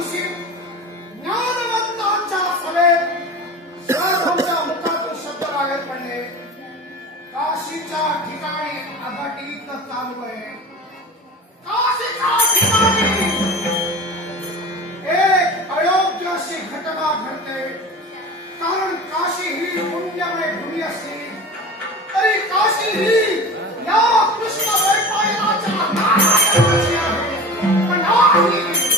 दूषित ज्ञानवंतांच्या सभेत साधूंच्या मुखातून शब्द बाहेर पडले. काशीच्या ठिकाणी अघटित चालू आहे. काशीच्या ठिकाणी एक अयोग्य अशी घटना घडते. कारण काशी ही पुण्यमय भूमी असली तरी काशी ही या कृष्ण वैपायनाच्या नारायणाची आहे. पण नाही,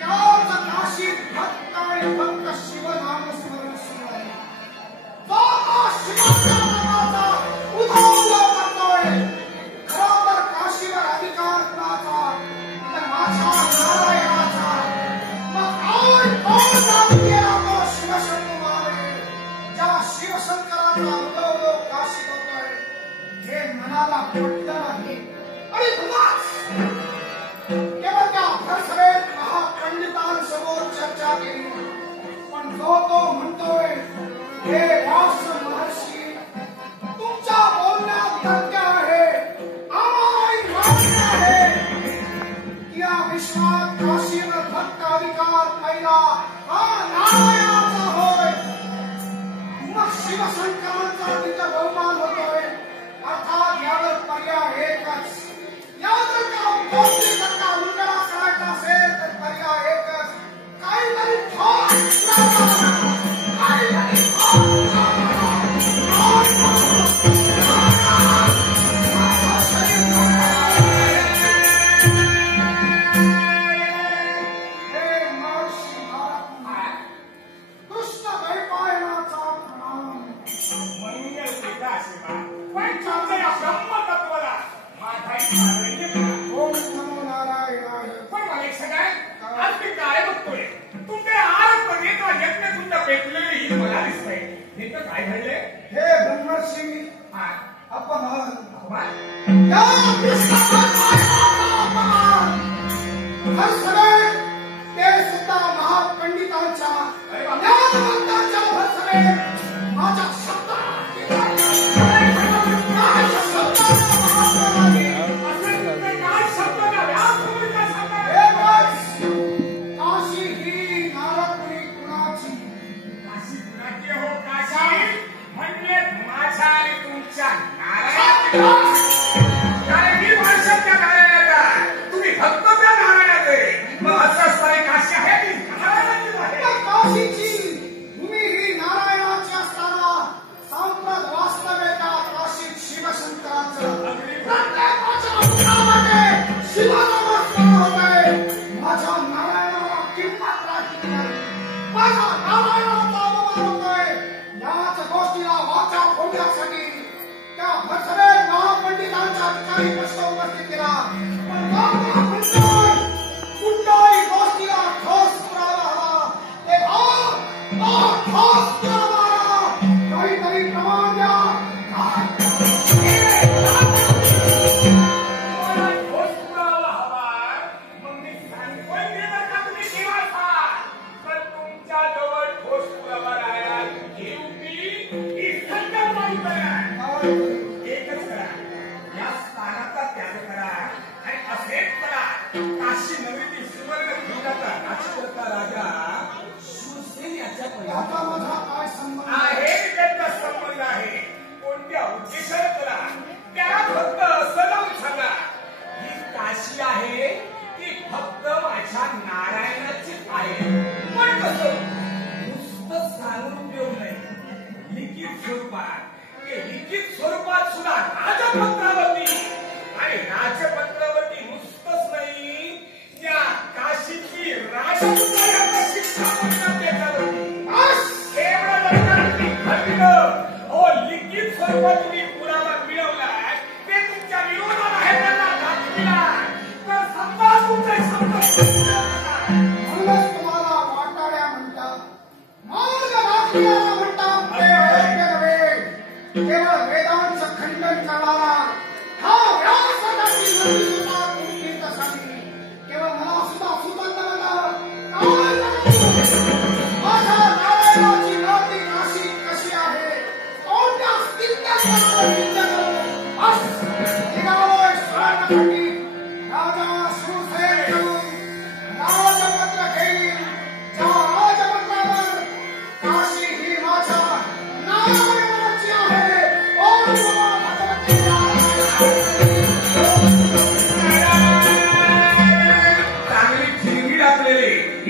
त्याच काशीत भक्त आणि भक्त शिवनामस्मरण सुरू आहे. तो शिवाच्या नावाचा उधळला करतोय. खरोबर काशीवर अधिकार कुणाचा तर माझ्या नारायणाचा. मग काय कोण जाऊन गेला तो शिवशंभू महादेव ज्या शिवशंकराचा उदो काशी होतोय हे मनाला पटलं नाही. आणि तुम्हाच केवळ त्या भरसभेत महापंडितांसमोर चर्चा केली. पण जो तो म्हणतोय हे व्यास महर्षी तुमच्या बोलण्यात तथ्य आहे. आम्हालाही मान्य आहे की या विश्वात काशीवर भक्त अधिकार पहिला हा नारायणाचा होय. मग शिवशंकरांचा तिचा बहुमान होतोय. अर्थात यावर पर्याय एकच. या जर का गोष्टी जर का उलगडा करायचा असेल तर पर्याय एकच. काहीतरी ठोस काहीतरी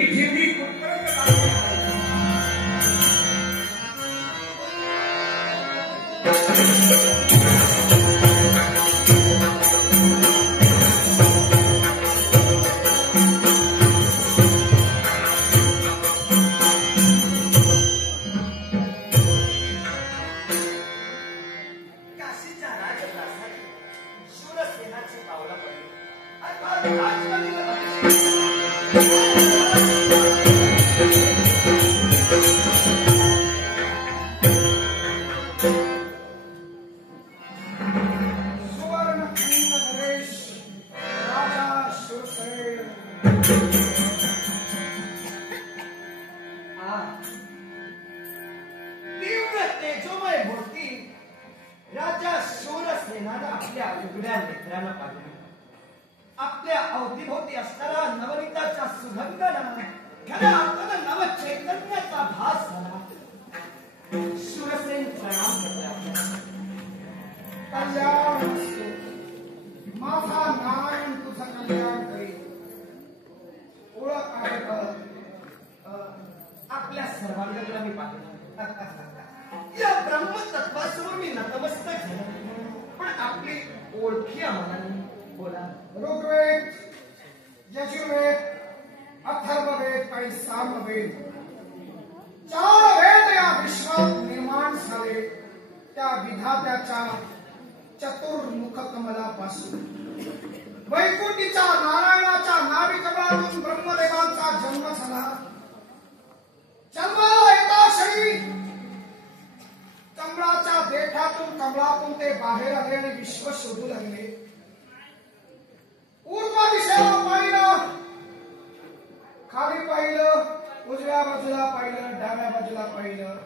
ही झिंडी कुठपर्यंत जाते? काशीच्या राजप्रासादी शूरसेनाची पावलं पडली. अर्थात राजधानीला सुवर्णखंड नरेश राजा शूरसेन तीव्र तेजोमय मूर्ती राजा शूरसेनानं आपल्या उघड्या नेत्रानं पाहिली. आपल्या अवतीभोवती असणारा नवनीताच्या सुगंधानं खऱ्या अर्थानं नव चैतन्याचा भास झाला. शूरसेन प्रणाम करतोय आपल्याला. कल्याण असो. माझा नारायण तुझं कल्याण करेल. ओळख आहे का? आपल्या सर्वांकडे मी पाहिलं. या ब्रह्मतत्वासमोर मी नतमस्तक झालो. पण आपली ओळखी आम्हाला नाही. बोला. ऋग्वेद, यजुर्वेद, अथर्ववेद आणि सामवेद 4 वेद या विश्वात निर्माण झाले त्या विधात्याच्या चतुर्मुख कमलापासून. वैकुंठीच्या नारायणाच्या नाभिकमलातून ब्रह्मदेवांचा जन्म झाला. जन्माला येता क्षणी कमळाच्या देठातून कमळातून ते बाहेर आले आणि विश्व शोधू लागले. पूर्व दिशेला पाहिलं, खाली पाहिलं, उजव्या बाजूला पाहिलं, डाव्या बाजूला पाहिलं.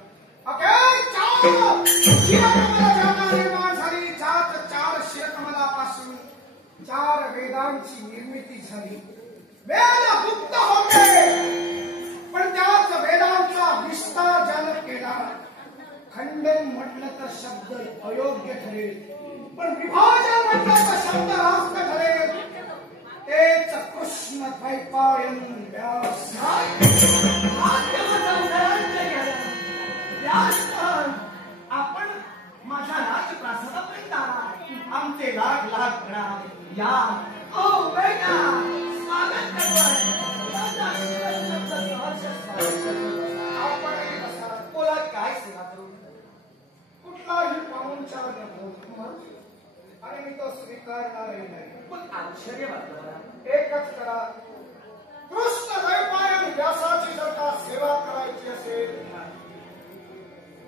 अखेर 4 शिरकमला निर्माण झाली. ज्यात 4 शिरकमलापासून 4 वेदांची निर्मिती झाली. वेद गुप्त होते पण त्याच वेदांचा विस्तार ज्यानं केला. खंडन म्हटलं तर शब्द अयोग्य ठरेल, पण विभाजन म्हटलं तर शब्द रास्त ठरेल. तेच कृष्ण द्वैपायन व्यास. आपण माझ्या राजप्रासादापर्यंत आला. आमचे लाख लाख प्रणाम. या ओ बेटा, स्वागत करतोय. राजा शूरसेनाचं सहर्ष स्वागत करतोय. आपणही बसा. बोला, काय सेवा करू? कुठलाही पाहुणचार नको आणि मी तो स्वीकारणारही नाही. पण आश्चर्य वाटलं मला. एकच करा. कृष्ण द्वैपायन व्यासाची जर का सेवा करायची असेल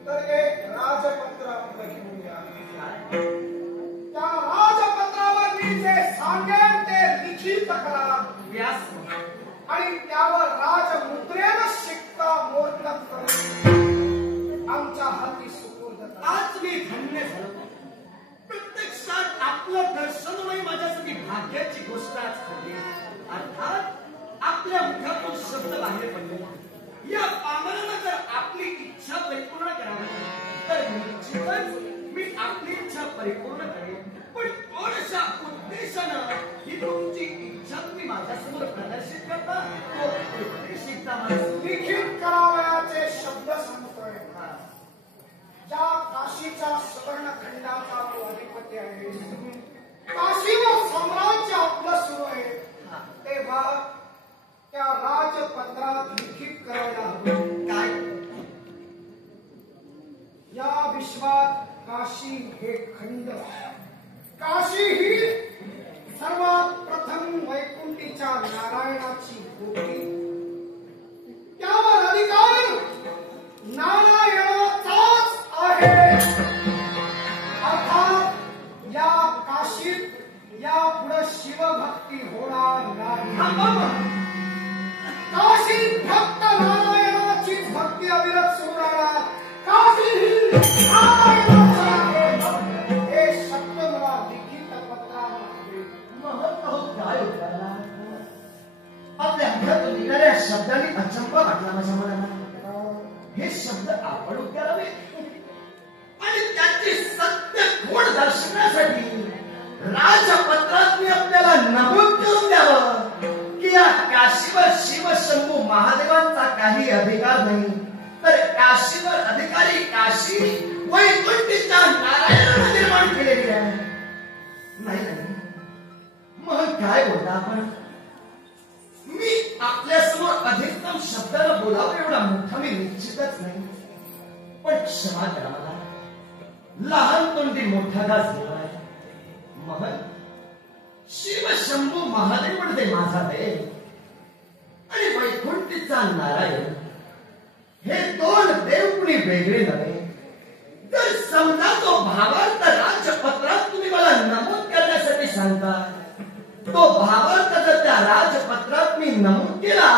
तर एक राजपत्र आपलं घेऊन या. त्या राजपत्रावर मी जे सांगेन ते लिखित करा. व्यास आणि त्यावर राजमुद्रेनं शिक्का मोर्तब करून आमच्या हाती सुपूर्द करा. आज मी धन्य झालो. प्रत्यक्षात आपलं दर्शनमय माझ्यासाठी भाग्याची गोष्ट आज ठरली. अर्थात आपल्या मुखातून शब्द बाहेर पडले. या पामरानं जर आपली इच्छा परिपूर्ण करावी तर निश्चितच मी आपली इच्छा परिपूर्ण करेन. पण कोणत्या उद्देशानं ही तुमची इच्छा तुम्ही माझ्यासमोर प्रदर्शित करता? तो उद्देश एकदा मला लिखित करावयाचे शब्द सांगतोय. ज्या काशीच्या सुवर्णखंडाचा तो अधिपती आहे, काशीवर साम्राज्य आपलं सुरू आहे, तेव्हा त्या राजपत्रात लिखित करायला हवं. काय या विश्वात काशी हे खंड, काशी ही सर्वात प्रथम वैकुंठीच्या नारायणाची भूमी. त्यावर अधिकार नारायणाचाच आहे. अर्थात या काशीत या पुढे शिवभक्ती होणार नाही. काशी फक्त नारायणाचीच भक्ती अविरत सुरू राहणार. काशी ही नारायणाचा आहे. हे शब्द मला लिखित पत्रामध्ये महत्व काय होता? आपल्या हातातून निघालेल्या शब्दांनी अचंबा वाटला माझ्या मनाला. हे शब्द आपण उच्चारावे आणि त्याची सत्य खोड दर्शवण्यासाठी राजपत्रात मी आपल्याला नमूद करून द्यावं की की या काशीवर शिवशंभू महादेवांचा काही अधिकार नाही, तर काशीवर अधिकारी काशी वैकुंठीच्या नारायणाने निर्माण केलेली आहे. नाही नाही, मग काय बोलता आपण? मी आपल्या समोर अधिकतम शब्दाला बोलावं एवढा मोठा मी निश्चितच नाही, पण क्षमा करा मला. लहान तोंडी मोठा घास झालाय. मग शिवशंभू महादेव म्हणजे माझा देव आणि वैकुंठीचा नारायण हे दोन देव कुणी वेगळे नव्हे. जर समजा तो भावार्थ राजपत्रात तुम्ही मला नमूद करण्यासाठी सांगता, तो भावार्थ जर त्या राजपत्रात मी नमूद केला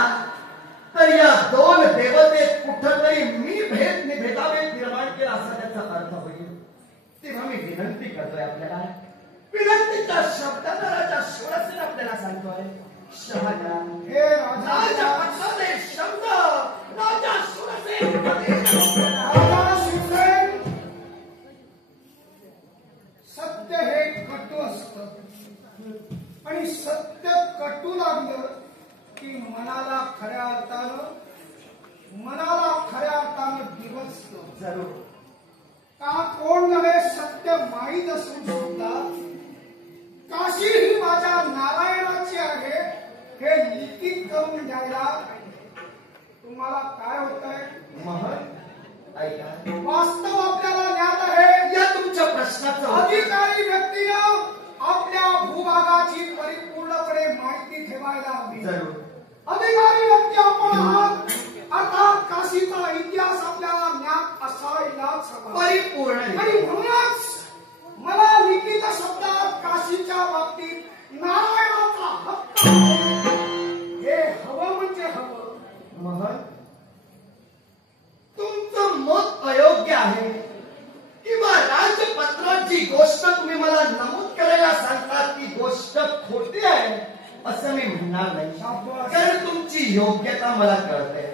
तर या दोन देवतेत कुठंतरी मी भेदाभेद निर्माण केला असा त्याचा अर्थ होईल. तेव्हा मी विनंती करतोय आपल्याला, विनंतीच्या शब्दाला राजा शिवसेन आपल्याला सांगतोय, क्षमा करा. हे राजा पक्षाचे शब्द राजा शिवसेन राजा शिवसेन, सत्य हे कटू असतं आणि सत्य कटू लागलं की मनाला खऱ्या अर्थानं दिवसतो. जरूर का कोण नव्हे सत्य माहीत असून सुद्धा काशी ही माझ्या नारायणाची आहे हे लिखित करून द्यायला तुम्हाला काय होतंय? ऐका, वास्तव आपल्याला ज्ञात आहे. या तुमच्या प्रश्नाचं अधिकारी व्यक्तीनं आपल्या भूभागाची परिपूर्णपणे माहिती ठेवायला हवी. जरूर अधिकारी व्यक्ती आपण आहात, अर्थात काशीचा इतिहास आपल्याला ज्ञात असायलाच हवा. परिपूर्ण. आणि म्हणूनच मला लिखित शब्दात काशीच्या बाबतीत नारायणाचा हक्क हे हवं म्हणजे हवं. महल, तुमचं मत अयोग्य आहे किंवा राजपत्रात जी गोष्ट तुम्ही मला नमूद करायला सांगता ती गोष्ट खोटी आहे असं मी म्हणणार नाही, कारण तुमची योग्यता मला कळते.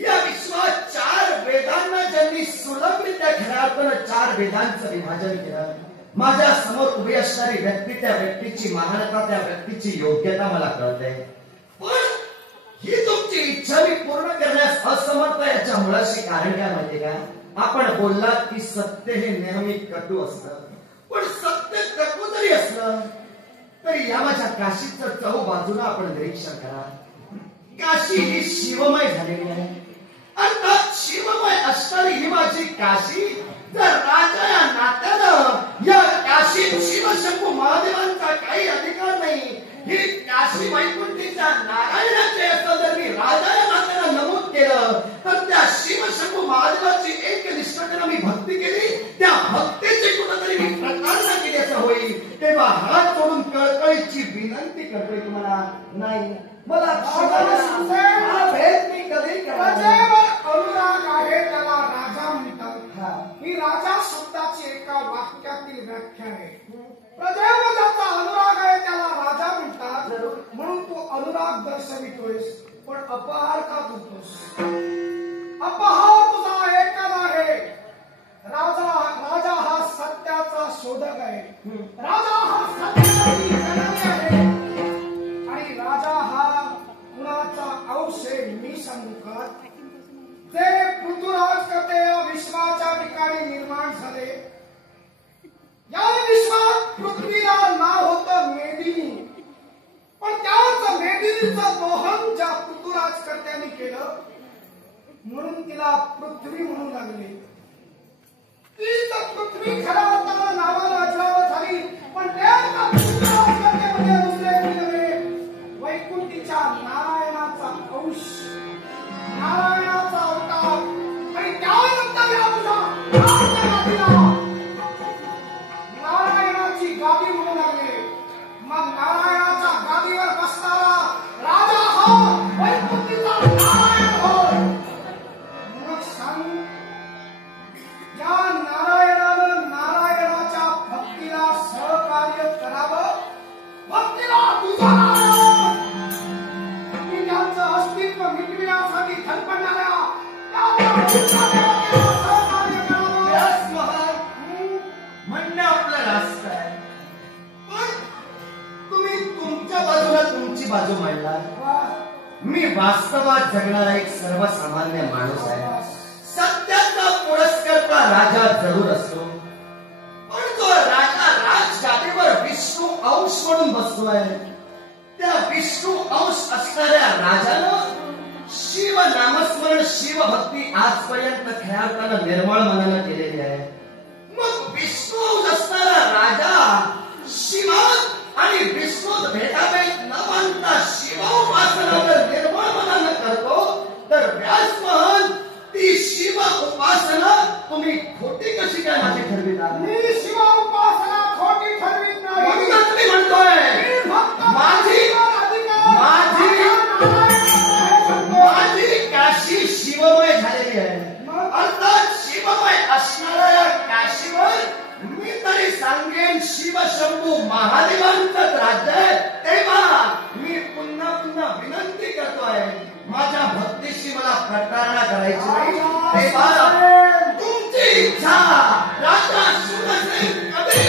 या विश्वात 4 वेदांना ज्यांनी सुलभरित्या खऱ्या अर्थानं 4 वेदांचं विभाजन केलं, माझ्या समोर उभी असणारी व्यक्ती, त्या व्यक्तीची महानता, त्या व्यक्तीची योग्यता मला कळते. पण ही तुमची इच्छा मी पूर्ण करण्यास असमर्थ याच्या मुळाशी कारण काय माहिती का? आपण बोललात की सत्य हे नेहमी कटू असतं, पण सत्य कटू जरी असलं तरी या माझ्या काशीचं चहूबाजूला आपण निरीक्षण करा. काशी ही शिवमय झालेली आहे, अर्थात शिवमय असणारी ही माझी काशी जर राजा या नात्यानं या काशीत शिवशंभू महादेवांचा काही अधिकार नाही, ही काशी वैकुंठीच्या नारायणाचे असं जर मी राजा या नात्यानं नमूद केलं तर त्या शिवशंभू महादेवाची एकनिष्ठतेनं मी भक्ती केली, त्या भक्तीची कुठंतरी मी प्रतारणा केली असं होईल. तेव्हा हात जोडून कळकळीची विनंती करतोय तुम्हाला, नाही मला हा भेद मी कधी प्रजेवर अनुराग आहे त्याला राजा म्हणतात. ही राजा शब्दाची एका वाक्यातील व्याख्या आहे. प्रजेवर ज्याचा अनुराग आहे त्याला राजा म्हणतात, म्हणून तू अनुराग दर्शवितोयस, पण अपहार का करतोस? अपहार तुझा एकच आहे. राजा हा सत्याचा शोधक आहे, राजा हा सत्याची जननी आहे, आणि राजा हा कुणाचा अंश आहे मी सांगू का? जे पृथ्वीराज करते या विश्वाच्या ठिकाणी निर्माण झाले. या विश्वात पृथ्वीला नाव होतं मेदिनी, पण त्याच मेदिनीचं दोहन ज्या पृथ्वीराज कर्त्यांनी केलं म्हणून तिला पृथ्वी म्हणू लागले. तीच पृथ्वी खऱ्या अर्थानं नावाला अजरावत झाली, पण त्या पृथ्वीराज कर्त्यामध्ये दुसरे नव्हे, वैकुंठीच्या नारायणाचा अंश, नारायणाचा अवतार. आणि त्यानंतर या तुझा नारायणाची गादी म्हणू लागले. मग नारायणाच्या गादीवर बसणारा राजा हो, वैकुंठीचा नारायण हो. मग सांग, या नारायणानं नारायणाच्या भक्तीला सहकार्य करावं मी वास्तवात जगणारा एक सर्वसामान्य माणूस आहे. सत्याचा पुरस्कर्ता राजा जरूर असतो, पण तो राजा राजगादीवर विष्णू अंश म्हणून बसतोय. त्या विष्णू अंश असणाऱ्या राजानं शिव नामस्मरण, शिव भक्ती आजपर्यंत खेळताना निर्मळ मनानं केलेली आहे. मग विष्णू अंश असणारा राजा शिवात आणि विष्णूत भेदाभेद न मानता शिवोपासनावर निर्मळ मनानं करतो, तर व्यास महन ती शिव उपासना तुम्ही खोटी कशी काय माझी ठरविता? मी शिव उपासना खोटी ठरवित नाही. म्हणूनच मी म्हणतोय माझी काशी शिवमय झालेली आहे. अर्थात शिवमय असणाऱ्या काशीवर मी तरी सांगेन शिव शंभू महादेवांचंच राज्य आहे. तेव्हा मी पुन्हा पुन्हा विनंती करतोय, माझ्या भक्तीशी मला प्रतारणा करायची नाही. तेव्हा तुमची इच्छा राजा शिवसेन कधी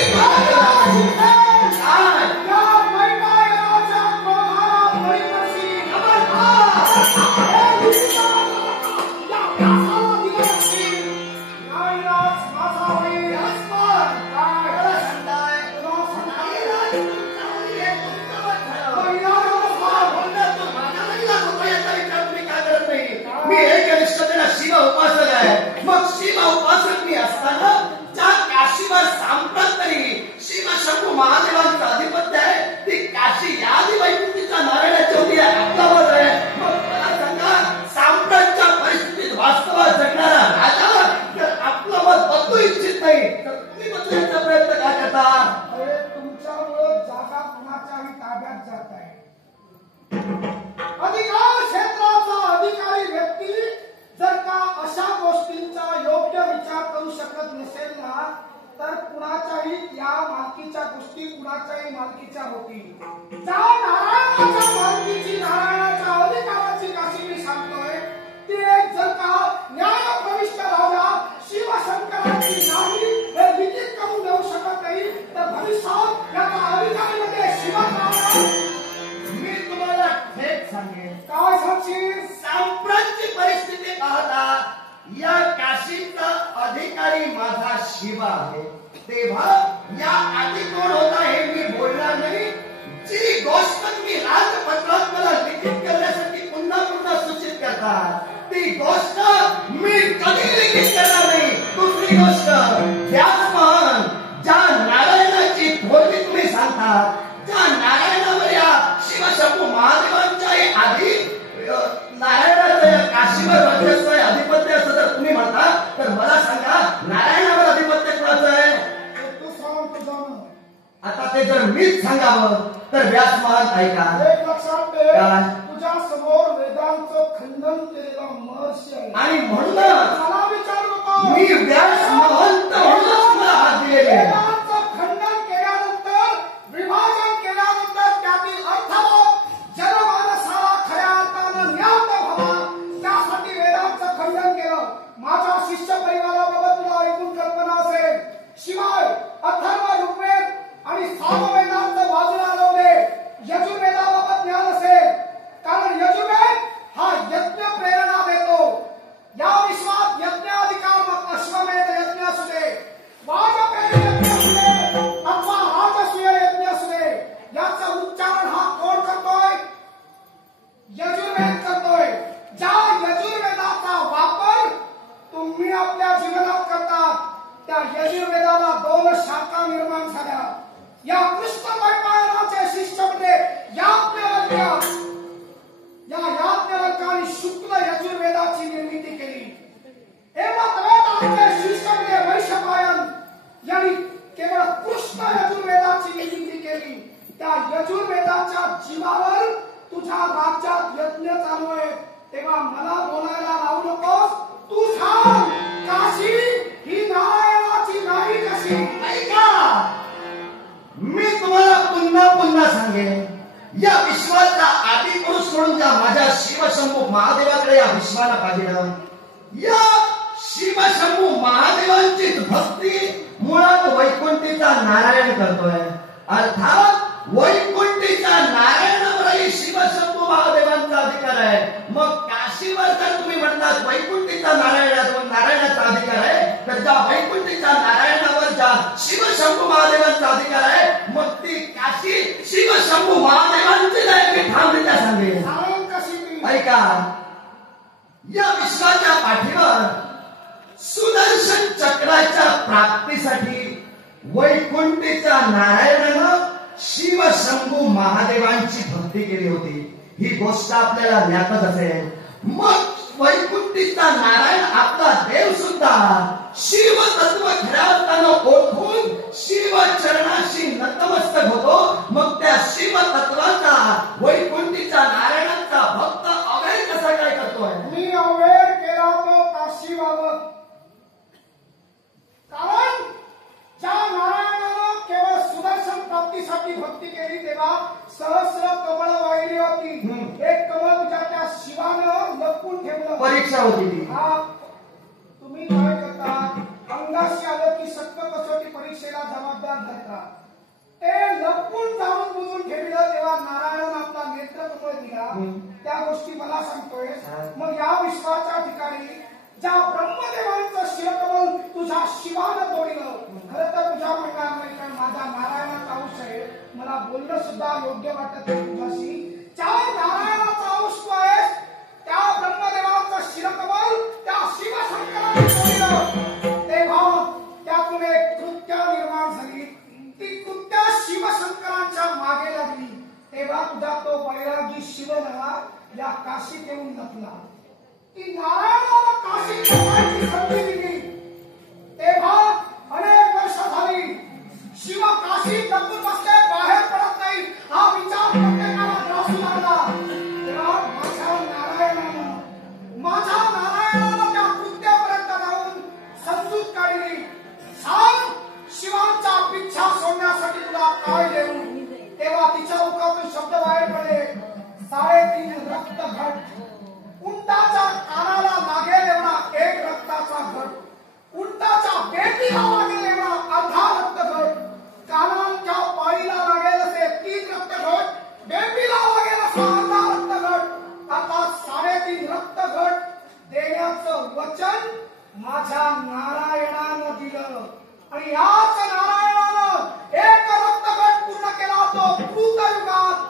शिव उपासक आहे. मग शिव उपासक मी असताना ज्या काशीवर सांप्रत तरी शिव शंभू महादेवांचं अधिपत्य आहे, ती काशी या आधी वैकुंठीच्या नारायणाच्या उदी आपला मत आहे. मग मला सांगा, सांप्रतच्या परिस्थितीत वास्तवात जगणारा राजा जर आपलं मत बदलू इच्छित नाही, तर तुम्ही बदलण्याचा प्रयत्न का करता? तुमच्यामुळे जागा कुणाच्याही ताब्यात जात आहे. अधिकार क्षेत्राचा अधिकारी व्यक्ती जर का अशा गोष्टींचा योग्य विचार करू शकत नसेल ना, तर कुणाच्याही या मालकीच्या गोष्टी कुणाच्याही मालकीच्या होतील. ज्या नारायणाच्या मालकीची, नारायणाच्या अधिकाराची काशी मी सांगतोय, ती एक जर का न्यायप्रविष्ट राजा शिवशंकराची नाही हे लिखित करून देऊ शकत नाही, तर भविष्यात याचा अधिकारी म्हणजे शिवनारायण. मी तुम्हाला थेट सांगेन. काय सांगशील? सांप्रतची परिस्थिती पाहता या काशीचा अधिकारी माझा शिव आहे. तेव्हा या आधी कोण होता हे मी बोलणार नाही. जी गोष्ट मी राजपत्रात मला लिखित करण्यासाठी पुन्हा पुन्हा सूचित करतात, ती गोष्ट मी कधी लिखित करणार नाही. दुसरी गोष्ट, व्यास महन ज्या नारायणाची थोरवी तुम्ही सांगता, त्या नारायणावर या शिवशंभू महादेवांच्या आधी नारायणाचं काशीवर वर्चस्व आहे, अधिपत्य असं जर तुम्ही म्हणता, तर मला सांगा नारायणावर अधिपत्य कुणाचं आहे? तू सांग तुझं. आता ते जर मीच सांगावं तर व्यास महन ऐका. एक लक्षात ठेव, काय? तुझ्या समोर वेदांचं खंडन केलेला महर्षी आहे. आणि म्हणूनच मला विचारू नको. मी व्यास महंत म्हणूनच मला हात दिलेले आहे. वेदांचं खंडन केल्यानंतर, विभाजन केल्यानंतर त्यातील अर्थात जनमानसाला खऱ्या अर्थानं ज्ञात व्हावा, त्यासाठी वेदांचं खंडन केलं. माझ्या शिष्य परिवाराबाबत तुला ऐकून कल्पना असेल. शिवाय अथर्व, ऋग्वेद आणि सामवेदांचं बाजूला लावले. यजुर्वेदाबाबत ज्ञान असेल, कारण यजुर्वेद हा यज्ञ प्रेरणा देतो. या विश्वात यज्ञाधिकार मग अश्वमेध यज्ञ असू दे, वाजपेयी यज्ञ असू दे, अथवा राजसूय यज्ञ असू दे, याचा उच्चारण हा कोण करतोय? यजुर्वेद करतोय. ज्या यजुर्वेदाचा वापर तुम्ही आपल्या जीवनात करतात, त्या यजुर्वेदाला 2 शाखा निर्माण झाल्या. या कृष्ण वैपायनाचे शिष्य म्हणजे याज्ञवल्क्य. या याज्ञवल्क्याने शुक्ल यजुर्वेदाची निर्मिती केली. वेदांचे शिष्य म्हणजे वैशंपायन यांनी केवळ कृष्ण यजुर्वेदाची निर्मिती केली. त्या यजुर्वेदाच्या जीवावर तुझ्या राज्यात यज्ञ चालू आहे. तेव्हा मला बोलायला लावू नकोस. तू सांग, काशी ही नारायणाची नाही कशी? ऐका, मी तुम्हाला पुन्हा पुन्हा सांगेन, या विश्वाचा आदी पुरुष म्हणून त्या माझ्या शिवशंभू महादेवाकडे या विश्वाला पाहिलं. या शिवशंभू महादेवांचीच भक्ती मुळात वैकुंठीचा नारायण करतोय. अर्थात वैकुंठीच्या नारायणावरही शिवशंभू महादेवांचा अधिकार आहे. मग काशीवर जर तुम्ही म्हणतात वैकुंठीचा नारायणाचा अधिकार आहे, तर त्या वैकुंठीच्या नारायणावर ज्या शिवशंभू महादेवांचा अधिकार आहे, मग ती काशी शिवशंभू महादेवांची आहे. मी ठामरित्या सांगेन. सांग कशी ती. ऐका, या विश्वाच्या पाठीवर सुदर्शन चक्राच्या प्राप्तीसाठी वैकुंठीच्या नारायणानं शिवशंभू महादेवांची भक्ती केली होती. ही गोष्ट आपल्याला ज्ञातच असेल. मग वैकुंठीचा नारायण आपला देव सुद्धा शिव तत्व खऱ्या अर्थानं ओळखून शिव चरणाशी नतमस्तक होतो. मग त्या शिव तत्वाचा वैकुंठीच्या नारायणाचा भक्त अवैर कसा काय करतोय? मी अवेर केला तो काशी बाबत. कारण ज्या नारायणानं केवळ सुदर्शन प्राप्तीसाठी भक्ती केली तेव्हा सहस्र कमळ वाहिली होती. एक कमळ तुझ्या त्या शिवानं लपवून ठेवलं. परीक्षा होती ती. हा, तुम्ही काय करता? अंगाशी आलं की सक्त कसोटी परीक्षेला जबाबदार धरता. ते लपवून जाऊन बुजून ठेवलं तेव्हा नारायण आपला नेत्र कमळ दिला. त्या गोष्टी मला सांगतोय. मग या विश्वाच्या ठिकाणी ज्या ब्रह्मदेवांचं शिवकमल तुझ्या शिवानं तोडलं. खरं तर तुझ्या म्हणणार नाही, कारण माझा नारायणाचा अंश आहे. मला बोलणं सुद्धा योग्य वाटत नाही तुझ्याशी. ज्या नारायणाचा अंश तू आहेस त्या ब्रह्मदेवांचं शिवकमल त्या शिवशंकराने तोडलं. तेव्हा त्यातून एक कृत्य निर्माण झाली. ती कृत्य शिवशंकरांच्या मागे लागली. तेव्हा तुझा तो बैरागी शिवना या काशीत येऊन लपला. की नारायणाला काशीत ठेवायची संधी दिली. तेव्हा अनेक वर्ष झाली शिव काशीत लपून बसले, बाहेर पडत नाही. हा विचार प्रत्येकाला त्रासू लागला. तेव्हा माझ्या नारायणानं त्या कृत्यापर्यंत जाऊन समजूत काढली. सांग, शिवांच्या पिच्छा सोडण्यासाठी तुला काय देऊ? तेव्हा तिच्या मुखातून शब्द बाहेर पडले, 3.5 रक्तघट. उंटाच्या कानाला लागेल एवढा एक रक्ताचा घट. उंटाच्या बेटीला लागेल एवढा अर्धा रक्तघट. कानांच्या पाळीला लागेल असे 3 रक्तघट. बेटीला लागेल असा अर्धा रक्तघट. आता 3.5 रक्तघट देण्याचं वचन माझ्या नारायणानं दिलं. आणि याच नारायणानं एक रक्तघट पूर्ण केला तो कृतयुगात.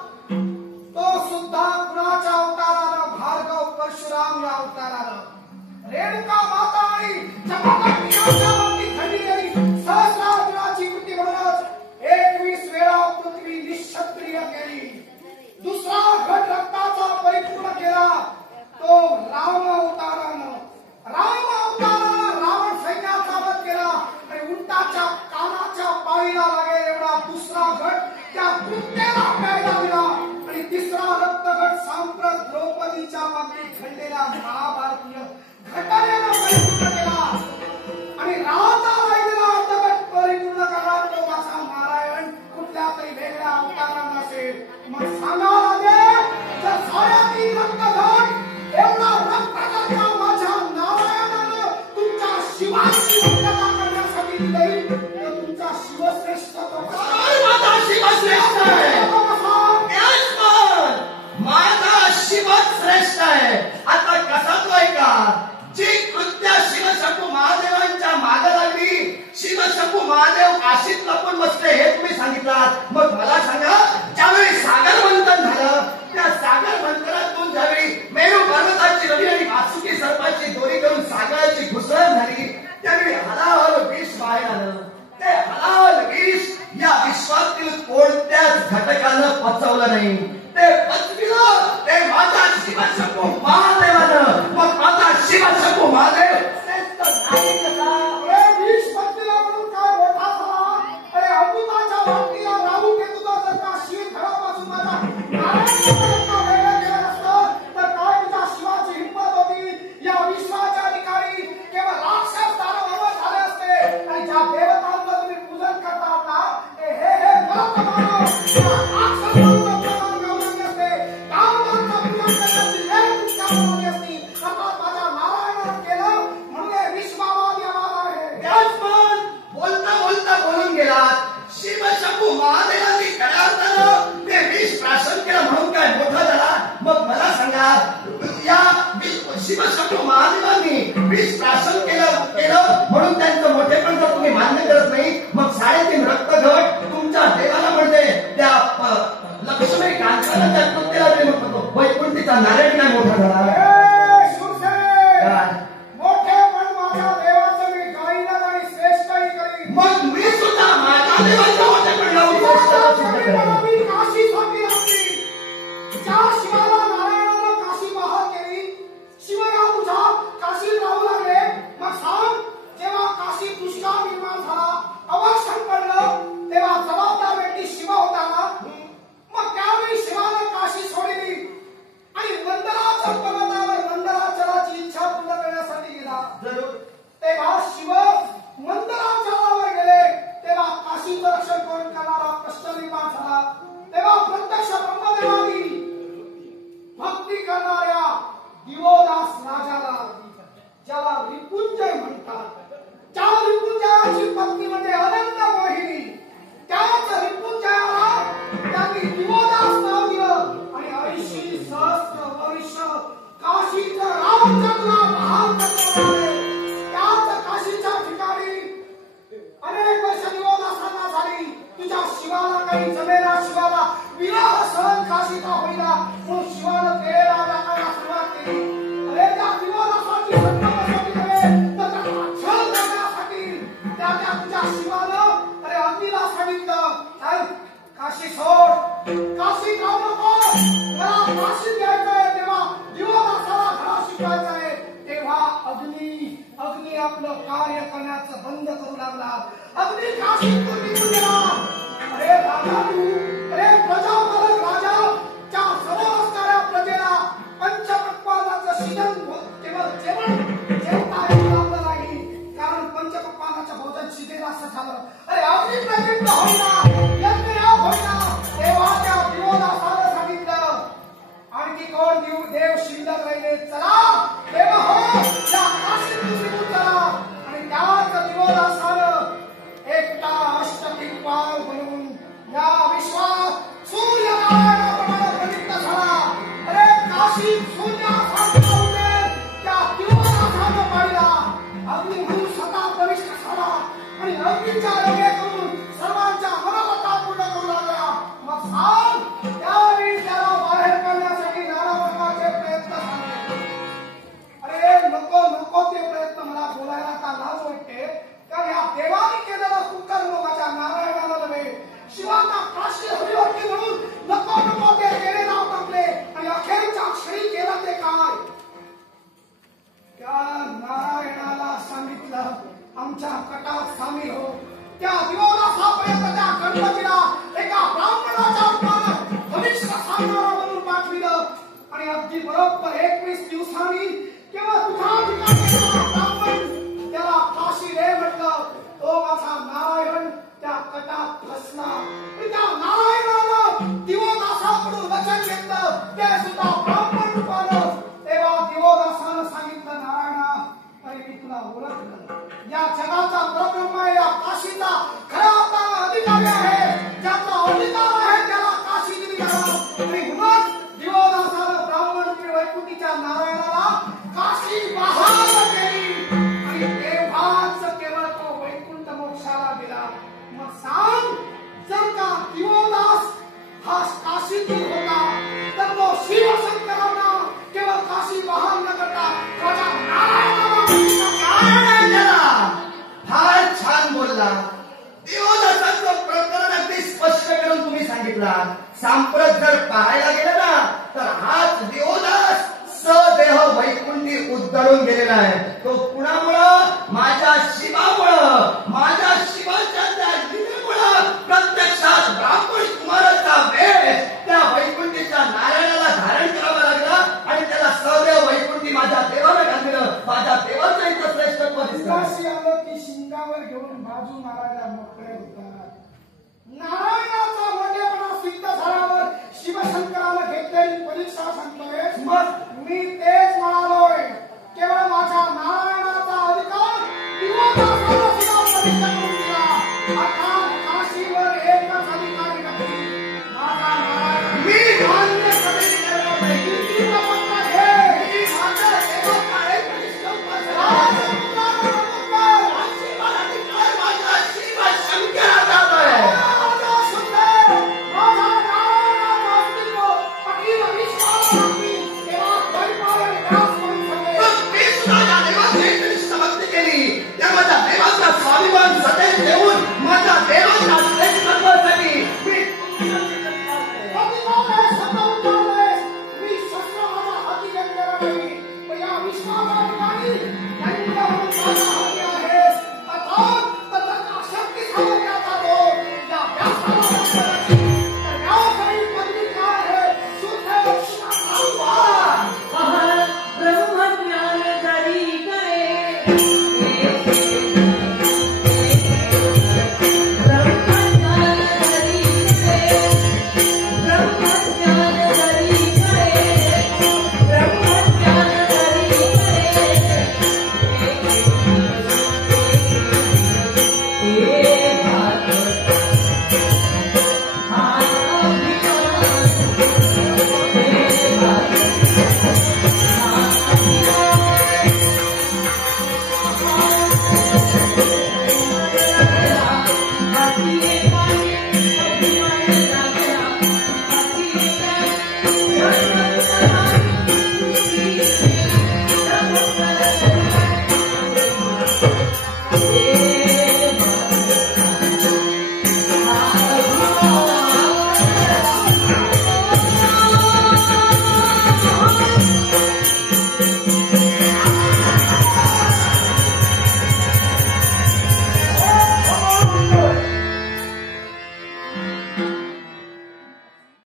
तो सुद्धा कुणाच्या अवतारानं? भार्गव परशुराम या अवतारानं. रेणुका माता आणि जगदंबिकाची थंडी गेली. सहस्रार्जुनाची कृती म्हणूनच 21 वेळा पृथ्वी निःक्षत्रिय केली. दुसरा घट रक्ताचा परिपूर्ण केला तो राम अवतारानं. राम अवतारानं रावण सैन्याचा वध केला. आणि उंटाच्या कानाच्या पाळीला लागेल एवढा दुसरा घट त्या कृत्याला प्यायला दिला. आणि तिसरा रक्तघट सांप्रत द्रौपदीच्या बाबतीत घडलेल्या महाभारतीय घटनेनं परिपूर्ण केला. आणि राहता राहिलेला रक्तघट परिपूर्ण करणार तो माझा नारायण कुठल्या तरी वेगळ्या अवतारानं असेल. मग सांगा लागेल, जर 3.5 रक्तघट एवढा रक्तघट माझ्या नारायणानं तुमच्या शिवाची मुक्तता करण्यासाठी दिली, तर तुमचा शिवश्रेष्ठ तो माझा शिवश्रेष्ठ आहे. माझा शिव श्रेष्ठ आहे. आता कसा शिवशंभू महादेवांनी विष प्राशन केलं म्हणून त्यांचं मोठेपण जर तुम्ही मान्य करत नाही, मग 3.5 रक्तघट तुमच्या देवाला म्हणते त्या लक्ष्मी कांताला त्या कृत्याला प्रेम करतो. वैकुंठीचा नारायण काय मोठा झाला. मग मी सुद्धा माझ्या देवाचा मोठेपण लावून ज्या शिवाला नारायणानं काशी बहाल केली, शिवया तुझा काशी राहू लागले. मग सांग, जेव्हा काशी दुष्काळ निर्माण झाला, अवक्षण पडलं, तेव्हा जबाबदार व्यक्ती शिव होता ना. मग त्यावेळी शिवानं काशी सोडली आणि मंदराच्या पर्वतावर मंदराचलाची इच्छा पूर्ण करण्यासाठी गेला. तेव्हा शिव मंदराचलावर गेले, तेव्हा काशीचं रक्षण कोण करणारा प्रश्न निर्माण झाला. तेव्हा प्रत्यक्ष ब्रह्मदेवानी भक्ती करणाऱ्या दिवोदास राजाला, ज्याला रिपुंजय म्हणतात, त्या रिपुंजयाची पत्नी म्हणजे अनंत मोहिनी, त्याच रिपुंजयाला त्यांनी दिवोदास नाव दिलं आणि 80 सहस्र वर्ष काशीचं रामचंद्र बहाल करणारे त्याच काशीच्या ठिकाणी अनेक वर्ष दिवोदासांना झाली. तुझ्या शिवाला काही जमेना, शिवाला विरह सहन काशीचा होईना, म्हणून शिवानं केलेला नाकाला सुरुवात केली. अरे त्या दिवोदासाची सत्ता बसवली नव्हे, तर त्याला छळ करण्यासाठी त्या तुझ्या शिवानं अरे अग्नीला सांगितलं, चल काशी सोड, काशी जाऊ नको, मला काशी द्यायचंय. तेव्हा दिवोदासाला धडा शिकवायचाय. तेव्हा अग्नी आपलं कार्य करण्याचं बंद करू लागला. अग्नी काशीतून निघून गेला. अरे राजा तू, अरे प्रजापालक राजा, त्या सर्व असणाऱ्या प्रजेला पंचपक्वानाचं सीजन केवळ जेवता येऊ लागलं नाही, कारण पंचपक्वानाचं भोजन शिजेल असं झालं. अरे अग्नी प्रज्वलित होईना, यज्ञयाग होईना. तेव्हा त्या दिवोदासानं सांगितलं, आणखी कोण देव शिल्लक राहिले, चला देव हो, या काशीतून निघून चला. आणि त्याच दिवोदासानं एकटा अष्टदिग्पाल म्हणून या विश्वात सूर्यनारायणाप्रमाणे प्रदीप्त झाला. अरे काशी सूर्यासारखा उजेड त्या दिवोदासानं पाहिला. अग्नी म्हणून स्वतः प्रविष्ट झाला आणि अग्नीच्या योगे करून सर्वांच्या मनोगता पूर्ण करू लागला. मग सांग, त्यावेळी त्याला बाहेर काढण्यासाठी नाना प्रकारचे प्रयत्न झाले. अरे नको नको ते प्रयत्न मला बोलायला का लाज वाटते, कारण या देवाने केलेला कुकर्म माझ्या नारायणाला नव्हे, शिवांना काशी हवी होती म्हणून नको नको ते गेले नाव टाकले. आणि अखेरच्या क्षणी केलं ते काय, त्या नारायणाला सांगितलं, आमच्या कटात सामील हो. त्या दिवोदासापर्यंत त्या गणपतीला एका ब्राह्मणाच्या रूपानं भविष्य सांगणारा म्हणून पाठविलं. आणि अगदी बरोबर 21 दिवसांनी केवळ तुझ्या ठिकाणी ब्राह्मण त्याला काशी रे म्हटलं. तो माझा नारायण त्या कटात फसला. त्या नारायणानं दिवोदासाकडून वचन घेतलं, ते सुद्धा ब्राह्मण रूपानं. तेव्हा दिवोदासानं सांगितलं, नारायणा, अरे मी तुला ओळखलं, या जगाचा परब्रह्म आहे, या काशीचा खरा अधिकारी आहे, ज्याचा अधिकार आहे त्याला काशी दिली जाणार. आणि म्हणून दिवोदासानं ब्राह्मण वैकुंठीच्या नारायणाला काशी बहाल केली. आणि तेव्हाच केवळ तो वैकुंठ मोक्षाला गेला. मग सांग, जर का दिवोदास हा काशीतील होता, तर तो शिवशंकरांना केवळ काशी बहाल न करता माझ्या नारायणाला फार छान बोलला. दिवोदासाचं प्रकरण अगदी स्पष्ट करून तुम्ही सांगितला. सांप्रत जर पाहायला गेलं ना, तर हाच दिवोदास सदेह वैकुंठी उद्धरून गेलेला आहे. तो कुणामुळं? माझ्या शिवामुळं, माझ्या शिवाच्या त्या लीलेमुळं. प्रत्यक्षात ब्राह्मण कुमाराचा वेश त्या वैकुंठीच्या नारायणाला धारण करावा लागला आणि त्याला सदेह वैकुंठी माझ्या देवाला घातलं. माझ्या देवाचं इथं श्रेष्ठत्व दिसतं. आलं की शिंगावर घेऊन बाजू मारायला मोकळे होतात. नारायणाचा मोठेपणा सिद्ध झाल्यावर शिवशंकरानं घेतलेली परीक्षा सांगतोय. मग मी तेच म्हणालोय, केवळ माझ्या नारायणाचा अधिकार दिवोदासाला सुद्धा परीक्षा मामा